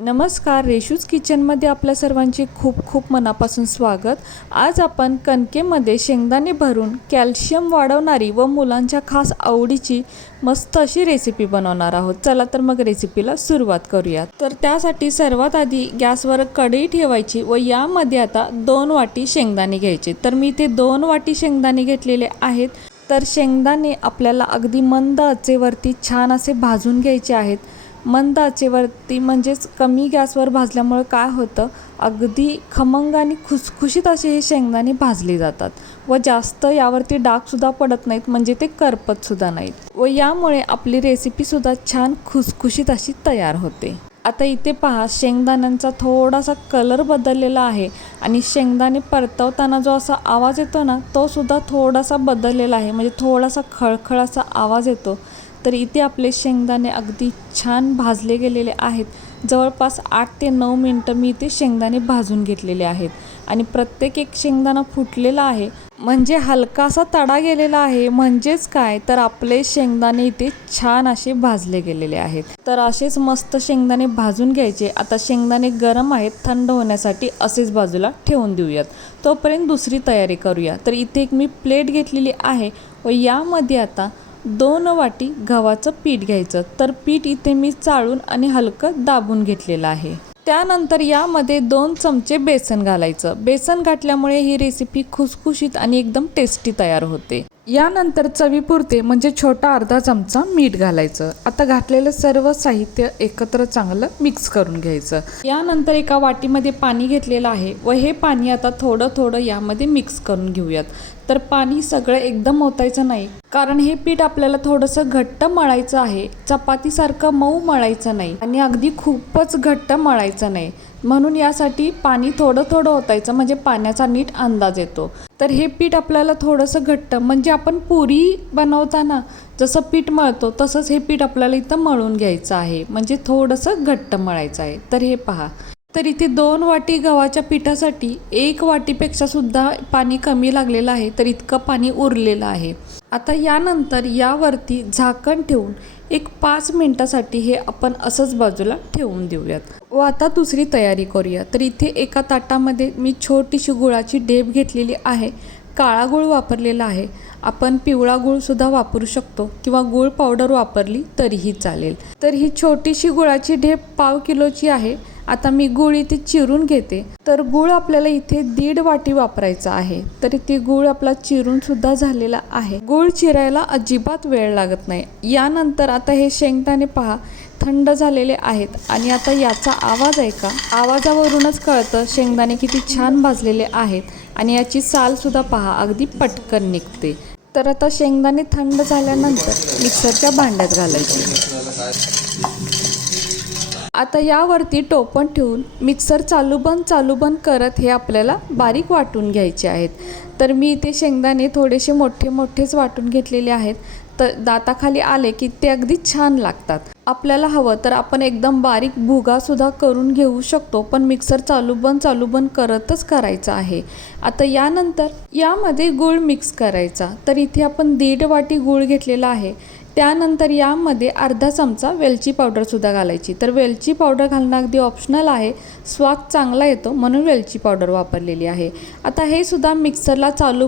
नमस्कार, रेशूज किचनमध्ये आपल्या सर्वांचे खूप खूप मनापासून स्वागत। आज आपण कणकेमध्ये शेंगदाणे भरून कॅल्शियम वाढवणारी व मुलांच्या खास आवडीची मस्त अशी रेसिपी बनवणार आहोत। चला तर मग रेसिपीला सुरुवात करूया। तर त्यासाठी सर्वात आधी गॅसवर कढई ठेवायची व यामध्ये आता 2 वाटी शेंगदाणे घ्यायचे। तर मी इथे 2 वाटी शेंगदाणे घेतलेले आहेत। तर शेंगदाणे आपल्याला अगदी मंद आचेवरती छान असे भाजून घ्यायचे आहेत। मंद आचेवरती म्हणजेच कमी गॅसवर भाजल्यामुळे काय होतं, अगदी खमंग आणि खुसखुशीत असे हे शेंगदाणे भाजले जातात व जास्त यावरती डागसुद्धा पडत नाहीत, म्हणजे ते करपतसुद्धा नाहीत व यामुळे आपली रेसिपीसुद्धा छान खुसखुशीत अशी तयार होते। आता इथे पहा, शेंगदाण्यांचा थोडासा कलर बदललेला आहे आणि शेंगदाणे परतवताना जो असा आवाज येतो ना, तो सुद्धा थोडासा बदललेला आहे, म्हणजे थोडासा खळखळ असा आवाज येतो। तर इथे आपले शेंगदाणे अगदी छान भाजले गेलेले आहेत। जवळपास 8 ते 9 मिनटं मी इथे शेंगदाणे भाजून घेतलेले आहेत आणि प्रत्येक एक शेंगदाणा फुटलेला आहे, म्हणजे हलकासा तडा गेलेला आहे। म्हणजेच काय, तर आपले शेंगदाणे इथे छान असे भाजले गेलेले आहेत। तर असेच मस्त शेंगदाणे भाजून घ्यायचे। आता शेंगदाणे गरम आहेत, थंड होण्यासाठी असेच बाजूला ठेवून देऊयात। तोपर्यंत दुसरी तयारी करूया। तर इथे एक मी प्लेट घेतलेली आहे व यामध्ये आता 2 वाटी गव्हाचं पीठ घ्यायचं। तर पीठ इथे मी चाळून आणि हलकं दाबून घेतलेलं आहे। त्यानंतर यामध्ये 2 चमचे बेसन घालायचं। बेसन घातल्यामुळे ही रेसिपी खुसखुशीत आणि एकदम टेस्टी तयार होते। यानंतर चवीपुरते म्हणजे छोटा अर्धा चमचा मीठ घालायचं। आता घातलेलं सर्व साहित्य एकत्र चांगलं मिक्स करून घ्यायचं। यानंतर एका वाटीमध्ये पाणी घेतलेलं आहे व हे पाणी आता थोडं थोडं यामध्ये मिक्स करून घेऊयात। तर पाणी सगळं एकदम ओतायचं नाही, कारण हे पीठ आपल्याला थोडंसं घट्ट मळायचं आहे। चपातीसारखं मऊ मळायचं नाही आणि अगदी खूपच घट्ट मळायचं नाही, म्हणून यासाठी पाणी थोडं थोडं ओतायचं, म्हणजे पाण्याचा नीट अंदाज येतो। तर हे पीठ आपल्याला थोडंसं घट्ट, म्हणजे आपण पुरी बनवताना जसं पीठ मळतो तसंच हे पीठ आपल्याला इथं मळून घ्यायचं आहे, म्हणजे थोडंसं घट्ट मळायचं आहे। तर हे पहा, तर इथे 2 वाटी गव्हाच्या पिठासाठी 1 वाटीपेक्षा सुद्धा पाणी कमी लागलेलं आहे, तर इतकं पाणी उरलेलं आहे। आता यानंतर यावरती झाकण ठेवून एक 5 मिनिटासाठी हे आपण असंच बाजूला ठेवून देऊयात व आता दुसरी तयारी करूया। तर इथे एका ताटामध्ये मी छोटीशी गुळाची ढेप घेतलेली आहे। काळा गूळ वापरलेला आहे, आपण पिवळा गूळसुद्धा वापरू शकतो किंवा गूळ पावडर वापरली तरीही चालेल। तर ही छोटीशी गुळाची ढेप 1/2 किलोची आहे। आता मी गूळ इथे चिरून घेते। तर गूळ आपल्याला इथे 1.5 वाटी वापरायचा आहे। तर इथे गूळ आपला चिरून सुद्धा झालेला आहे। गूळ चिरायला अजिबात वेळ लागत नाही। यानंतर आता हे शेंगदाणे पहा थंड झालेले आहेत आणि आता याचा आवाज ऐका। आवाजावरूनच कळतं शेंगदाणे किती छान भाजलेले आहेत आणि याची साल सुद्धा पहा अगदी पटकन निघते। तर आता शेंगदाणे थंड झाल्यानंतर मिक्सरच्या भांड्यात घालायचे। आता यावरती टोपण ठेवून मिक्सर चालू बंद करत हे आपल्याला बारीक वाटून घ्यायचे आहेत। तर मी इथे शेंगदाणे थोडेसे मोठेच वाटून घेतलेले आहेत। तर दाताखाली आले की ते अगदी छान लागतात। आपल्याला हवं तर आपण एकदम बारीक भुगासुद्धा करून घेऊ शकतो, पण मिक्सर चालू बंद करतच करायचं आहे। आता यानंतर यामध्ये गूळ मिक्स करायचा। तर इथे आपण 1.5 वाटी गूळ घेतलेला आहे। त्यानंतर यामध्ये अर्धा चमचा वेलची पावडरसुद्धा घालायची। तर वेलची पावडर घालणं अगदी ऑप्शनल आहे, स्वाद चांगला येतो म्हणून वेलची पावडर वापरलेली आहे। आता हे सुद्धा मिक्सरला चालू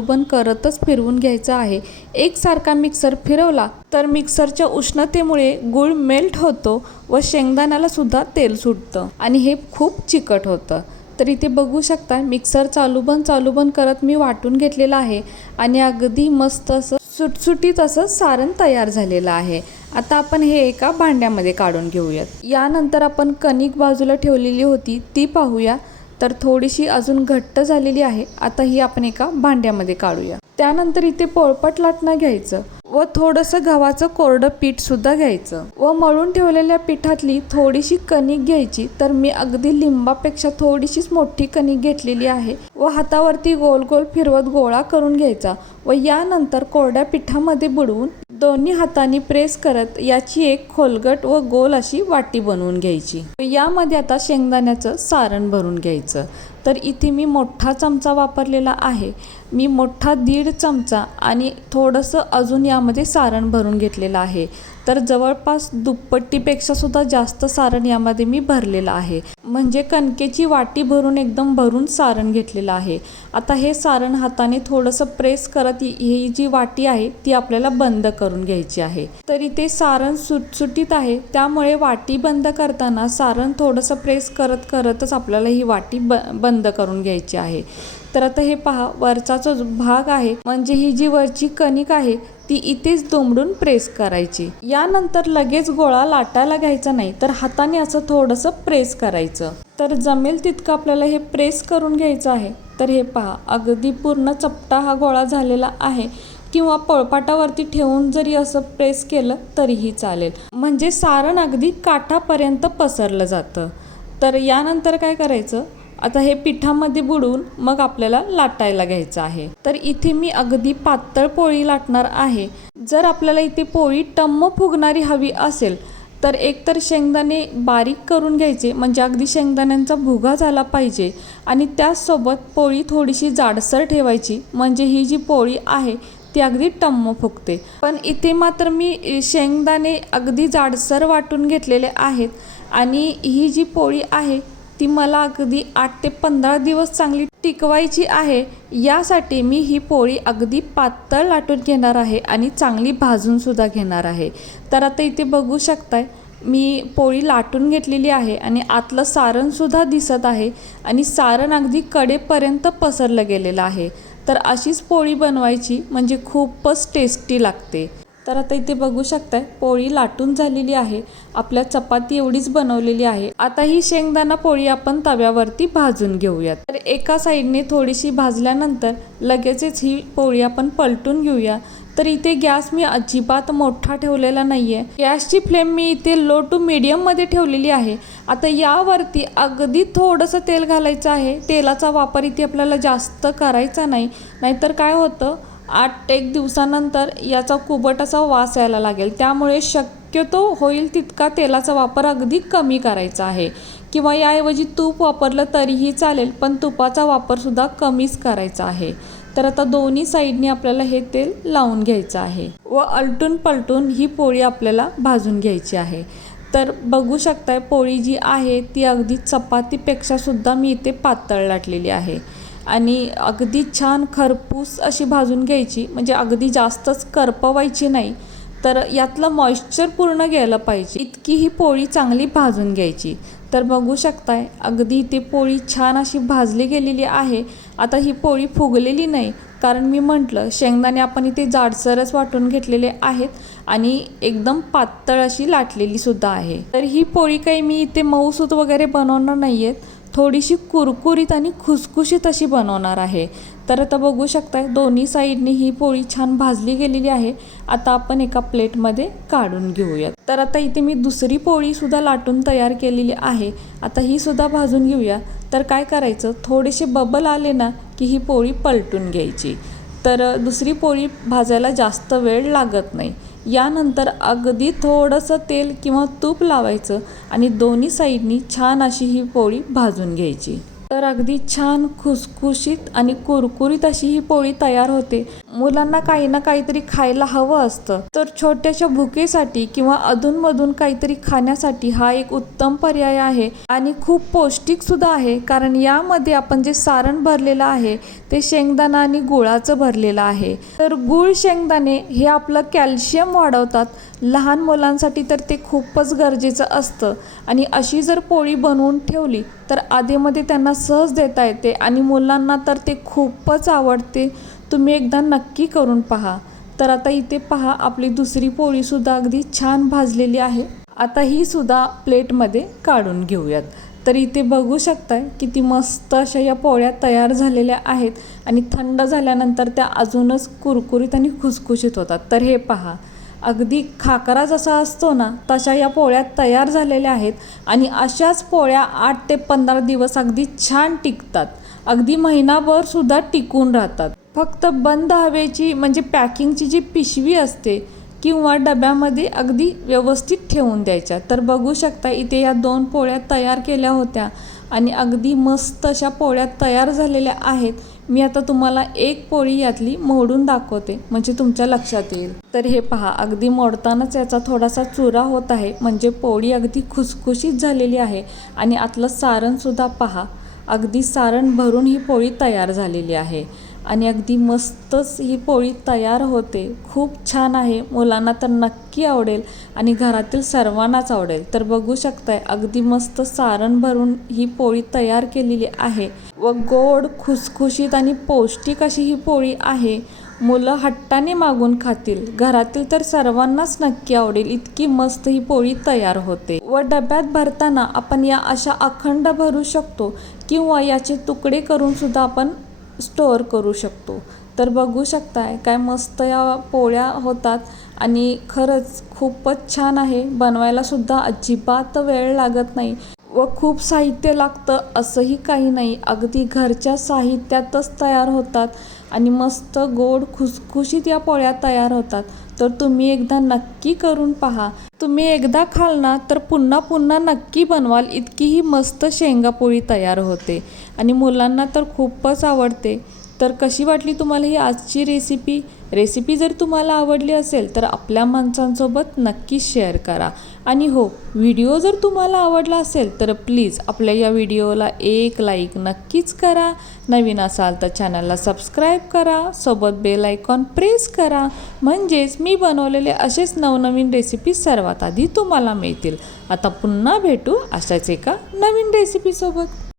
बंद करतच फिरवून घ्यायचं आहे। एकसारखा मिक्सर फिरवला तर मिक्सरच्या उष्णतेमुळे गूळ मेल्ट होतो व शेंगदाण्याला सुद्धा तेल सुटतं आणि हे खूप चिकट होतं। तर इथे बघू शकता मिक्सर चालू बंद करत मी वाटून घेतलेलं आहे आणि अगदी मस्त असं सुटसुटीत असं सारण तयार झालेलं आहे। आता आपण हे एका भांड्यामध्ये काढून घेऊयात। यानंतर आपण कणिक बाजूला ठेवलेली होती ती पाहूया। तर थोडीशी अजून घट्ट झालेली आहे। आता ही आपण एका भांड्यामध्ये काढूया। त्यानंतर इथे पोळपाट लाटणं घ्यायचं व थोडंसं गव्हाचं कोरडं पीठ सुद्धा घ्यायचं व मळून ठेवलेल्या पिठातली थोडीशी कणिक घ्यायची। तर मी अगदी लिंबापेक्षा थोडीशीच मोठी कणिक घेतलेली आहे व हातावरती गोल फिरवत गोळा करून घ्यायचा व यानंतर कोरड्या पिठामध्ये बुडवून दोन्ही हातांनी प्रेस करत याची एक खोलगट व गोल अशी वाटी बनवून घ्यायची। यामध्ये आता शेंगदाण्याचं सारण भरून घ्यायचं। तर इथे मी मोठा चमचा वापरलेला आहे। मी मोठा 1.5 चमचा आणि थोडंसं अजून यामध्ये सारण भरून घेतलेलं आहे। तर जवळपास दुप्पटीपेक्षा सुद्धा जास्त सारण यामध्ये मी भरलेलं आहे. म्हणजे कणकेची वाटी भरून एकदम भरून सारण घेतलेलं आहे. आता हे सारण हाताने थोडंसं प्रेस करत ही जी वाटी आहे ती आपल्याला बंद करून घ्यायची आहे. तरी ते सारण सुटसुटीत आहे, त्यामुळे वाटी बंद करताना सारण थोडंसं प्रेस करतच आपल्याला ही वाटी बंद करून घ्यायची आहे. तर आता हे पहा, वरचा जो भाग आहे म्हणजे ही जी वरची कणिक आहे ती इथेच दुमडून प्रेस करायची. यानंतर लगेच गोळा लाटायला घ्यायचा नाही, तर हाताने असं थोडंसं प्रेस करायचं. तर जमेल तितकं आपल्याला हे प्रेस करून घ्यायचं आहे. तर हे पहा, अगदी पूर्ण चपटा हा गोळा झालेला आहे, किंवा पोळपाटावरती ठेवून जरी असं प्रेस केलं तरीही चालेल, म्हणजे सारण अगदी काठापर्यंत पसरलं जातं. तर यानंतर काय करायचं, आता हे पिठामध्ये बुडवून मग आपल्याला लाटायला घ्यायचं आहे. तर इथे मी अगदी पातळ पोळी लाटणार आहे. जर आपल्याला इथे पोळी टम्म फुगणारी हवी असेल तर एकतर शेंगदाणे बारीक करून घ्यायचे, म्हणजे अगदी शेंगदाण्यांचा भुगा झाला पाहिजे, आणि त्याचसोबत पोळी थोडीशी जाडसर ठेवायची, म्हणजे ही जी पोळी आहे ती अगदी टम्म फुगते. पण इथे मात्र मी शेंगदाणे अगदी जाडसर वाटून घेतलेले आहेत, आणि ही जी पोळी आहे ती मला अगदी 8 ते 15 दिवस चांगली टिकवायची आहे. यासाठी मी ही पोळी अगदी पातळ लाटून घेणार आहे आणि चांगली भाजून सुद्धा घेणार आहे. तर आता इथे बघू शकताय, मी पोळी लाटून घेतलेली आहे आणि आतलं सारणसुद्धा दिसत आहे, आणि सारण अगदी कडेपर्यंत पसरलं गेलेलं आहे. तर अशीच पोळी बनवायची, म्हणजे खूपच टेस्टी लागते. तर आता इथे बघू शकताय, पोळी लाटून झालेली आहे. आपल्या चपाती एवढीच बनवलेली आहे. आता ही शेंगदाणा पोळी आपण तव्यावरती भाजून घेऊयात. तर एका साईडने थोडीशी भाजल्यानंतर लगेचच ही पोळी आपण पलटून घेऊया. तर इथे गॅस मी अजिबात मोठा ठेवलेला नाही आहे. गॅसची फ्लेम मी इथे लो टू मीडियममध्ये ठेवलेली आहे. आता यावरती अगदी थोडंसं तेल घालायचं आहे. तेलाचा वापर इथे आपल्याला जास्त करायचा नाही, नाहीतर काय होतं, 8-1 दिवसानंतर याचा कुबट असा वास यायला लागेल. त्यामुळे शक्यतो होईल तितका तेलाचा वापर अगदी कमी करायचा आहे, किंवा याऐवजी तूप वापरलं तरीही चालेल, पण तुपाचा वापरसुद्धा कमीच करायचा आहे. तर आता दोन्ही साईडने आपल्याला हे तेल लावून घ्यायचं आहे व अलटून पलटून ही पोळी आपल्याला भाजून घ्यायची आहे. तर बघू शकताय, पोळी जी आहे ती अगदी चपातीपेक्षा सुद्धा मी इथे पातळ लाटलेली आहे, आणि अगदी छान खरपूस अशी भाजून घ्यायची, म्हणजे अगदी जास्तच करपवायची नाही. तर यातलं मॉइश्चर पूर्ण गेलं पाहिजे इतकी ही पोळी चांगली भाजून घ्यायची. तर बघू शकताय, अगदी ती पोळी छान अशी भाजली गेलेली आहे. आता ही पोळी फुगलेली नाही, कारण मी म्हटलं शेंगदाणे आपण इथे जाडसरच वाटून घेतलेले आहेत, आणि एकदम पातळ अशी लाटलेली सुद्धा आहे. तर ही पोळी काही मी इथे मऊसूत वगैरे बनवणार नाही आहेत, थोडीशी कुरकुरीत आणि खुसखुशीत अशी बनवणार आहे. तर आता बघू शकताय, दोन्ही साईडने ही पोळी छान भाजली गेलेली आहे. आता आपण एका प्लेटमध्ये काढून घेऊयात. तर आता इथे मी दुसरी पोळीसुद्धा लाटून तयार केलेली आहे. आता ही सुद्धा भाजून घेऊया. तर काय करायचं, थोडेसे बबल आले ना की ही पोळी पलटून घ्यायची. तर दुसरी पोळी भाजायला जास्त वेळ लागत नाही. यानंतर अगदी थोडंसं तेल किंवा तूप लावायचं आणि दोन्ही साईडनी छान अशी ही पोळी भाजून घ्यायची. तर अगदी छान खुसखुशीत आणि कुरकुरीत अशी ही पोळी तयार होते. मुलांना काही ना काहीतरी खायला हवं असतं, तर छोट्याशा भुकेसाठी किंवा अधूनमधून काहीतरी खाण्यासाठी हा एक उत्तम पर्याय आहे, आणि खूप पौष्टिक सुद्धा आहे. कारण यामध्ये आपण जे सारण भरलेलं आहे ते शेंगदाणा आणि गुळाचं भरलेलं आहे. तर गुळ शेंगदाणे हे आपलं कॅल्शियम वाढवतात. लहान मुलांसाठी तर ते खूपच गरजेचं असतं, आणि अशी जर पोळी बनवून ठेवली तर आधीमध्ये त्यांना सहज देता येते, आणि मुलांना तर ते खूपच आवडते. तुम्ही एकदा नक्की करून पहा. तर आता इथे पहा, आपली दुसरी पोळीसुद्धा अगदी छान भाजलेली आहे. आता ही सुद्धा प्लेटमध्ये काढून घेऊयात. तर इथे बघू शकताय किती मस्त अशा या पोळ्या तयार झालेल्या आहेत, आणि थंड झाल्यानंतर त्या अजूनच कुरकुरीत आणि खुसखुशीत होतात. तर हे पहा, अगदी खाकरा जसा असतो ना तशा या पोळ्या तयार झालेल्या आहेत, आणि अशाच पोळ्या 8 ते 15 दिवस अगदी छान टिकतात. अगदी महिनाभर सुद्धा टिकून राहतात. फक्त बंद हवेची म्हणजे पॅकिंगची जी पिशवी असते किंवा डब्यामध्ये अगदी व्यवस्थित ठेवून द्यायच्या. तर बघू शकता, इथे या 2 पोळ्या तयार केल्या होत्या, आणि अगदी मस्त अशा पोळ्या तयार झालेल्या आहेत. मी आता तुम्हाला एक पोळी यातली मोडून दाखवते म्हणजे तुमच्या लक्षात येईल. तर हे पहा, अगदी मोडतानाच याचा थोडासा चुरा होत आहे, म्हणजे पोळी अगदी खुसखुशीत झालेली आहे. आणि आतलं सारणसुद्धा पहा, अगदी सारण भरून ही पोळी तयार झालेली आहे आणि अगदी मस्तच ही पोळी तयार होते. खूप छान आहे, मुलांना तर नक्की आवडेल आणि घरातील सर्वांनाच आवडेल. तर बघू शकताय, अगदी मस्त सारण भरून ही पोळी तयार केलेली आहे व गोड, खुसखुशीत आणि पौष्टिक अशी ही पोळी आहे. मुलं हट्टाने मागून खातील, घरातील तर सर्वांनाच नक्की आवडेल, इतकी मस्त ही पोळी तयार होते. व डब्यात भरताना आपण या अशा अखंड भरू शकतो किंवा याचे तुकडे करून सुद्धा आपण स्टोअर करू शकतो. तर बघू शकताय काय मस्त या पोळ्या होतात आणि खरंच खूपच छान आहे. बनवायला सुद्धा अजिबात वेळ लागत नाही व खूप साहित्य लागतं असंही काही नाही, अगदी घरच्या साहित्यातच तयार होतात आणि मस्त गोड खुसखुशीत या पोळ्या तयार होतात. तर तुम्ही एकदा नक्की करून पहा. तुम्ही एकदा खाल ना तर पुन्हा पुन्हा नक्की बनवाल, इतकी ही मस्त शेंगापोळी तयार होते आणि मुलांना तर खूपच आवडते. तर कशी वाटली तुम्हाला ही आजची रेसिपी जर तुम्हाला आवडली असेल तर आपल्या माणसांसोबत नक्की शेअर करा. आणि हो, व्हिडिओ जर तुम्हाला आवडला असेल तर प्लीज आपल्या या व्हिडिओला एक लाईक नक्कीच करा. नवीन असाल तर चॅनलला सबस्क्राईब करा, सोबत बेल आयकॉन प्रेस करा, म्हणजेच मी बनवलेले असेच नवनवीन रेसिपी सर्वात आधी तुम्हाला मिळतील. आता पुन्हा भेटू अशाच एका नवीन रेसिपीसोबत.